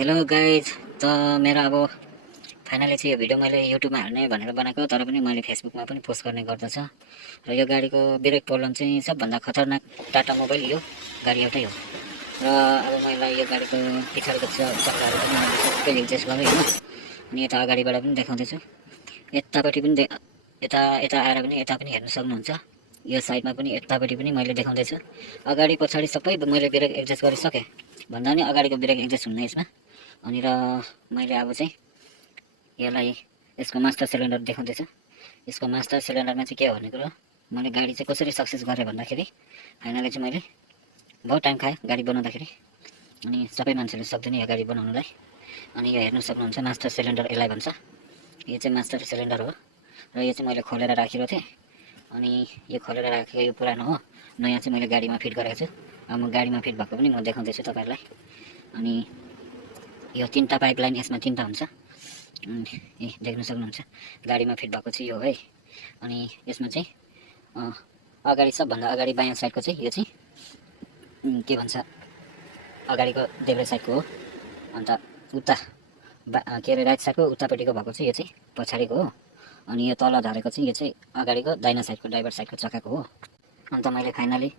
Hello guys. त मेरो अब फाइनली चाहिँ यो भिडियो मैले युट्युबमा हाल्ने भनेर बनाएको, तर पनि मैले फेसबुकमा पनि पोस्ट गर्ने गर्दछ। र यो गाडीको ब्रेक प्रब्लम चाहिँ सबभन्दा खतरनाक टाटा मोबाइल यो गाडी एउटै हो। र अब मलाई यो गाडीको पछाडिको चक्काहरू पनि मैले सबै एडजस्ट गरेँ होइन। अनि यता अगाडिबाट पनि देखाउँदैछु, यतापट्टि पनि यता यता आएर पनि यता पनि हेर्न सक्नुहुन्छ। यो साइडमा पनि यतापट्टि पनि मैले देखाउँदैछु। अगाडि पछाडि सबै मैले ब्रेक एडजस्ट गरिसकेँ भन्दा नि अगाडिको ब्रेक एडजस्ट हुन्न यसमा। अनि र मैले अब चाहिँ यसलाई यसको मास्टर सिलिन्डर देखाउँदैछु। यसको मास्टर सिलिन्डरमा चाहिँ के हो भने कुरो, मैले गाडी चाहिँ कसरी सक्सेस गरेँ भन्दाखेरि फाइनली चाहिँ मैले बहुत टाइम खाएँ गाडी बनाउँदाखेरि। अनि सबै मान्छेले सक्दैन यो गाडी बनाउनुलाई। अनि यो हेर्न सक्नुहुन्छ, मास्टर सिलिन्डर यसलाई भन्छ। यो चाहिँ मास्टर सिलिन्डर हो र यो चाहिँ मैले खोलेर राखेको थिएँ। अनि यो खोलेर राखेको यो पुरानो हो, नयाँ चाहिँ मैले गाडीमा फिट गरेको छु। अब म गाडीमा फिट भएको पनि म देखाउँदैछु तपाईँहरूलाई। अनि यो तीनवटा पाइपलाइन यसमा तीनवटा हुन्छ। देख्न सक्नुहुन्छ गाडीमा फिट भएको चाहिँ यो है। अनि यसमा चाहिँ अगाडि सबभन्दा अगाडि बायाँ साइडको चाहिँ यो चाहिँ के भन्छ, अगाडिको देब्रे साइडको हो। अन्त उता के अरे राइट साइडको उतापट्टिको भएको चाहिँ यो चाहिँ पछाडिको हो। अनि यो तल झरेको चाहिँ यो चाहिँ अगाडिको दाहिना साइडको ड्राइभर साइडको चक्काको हो। अन्त मैले फाइनली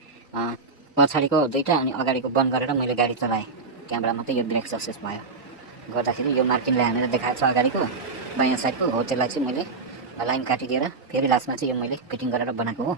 पछाडिको दुईवटा अनि अगाडिको बन्द गरेर मैले गाडी चलाएँ। त्यहाँबाट मात्रै यो ब्रेक सक्सेस भयो। गर्दाखेरि यो मार्किनले हानेर देखाएको छ अगाडिको बायाँ साइडको हो, त्यसलाई चाहिँ मैले लाइन काटिदिएर फेरि लास्टमा चाहिँ यो मैले फिटिङ गरेर बनाएको हो।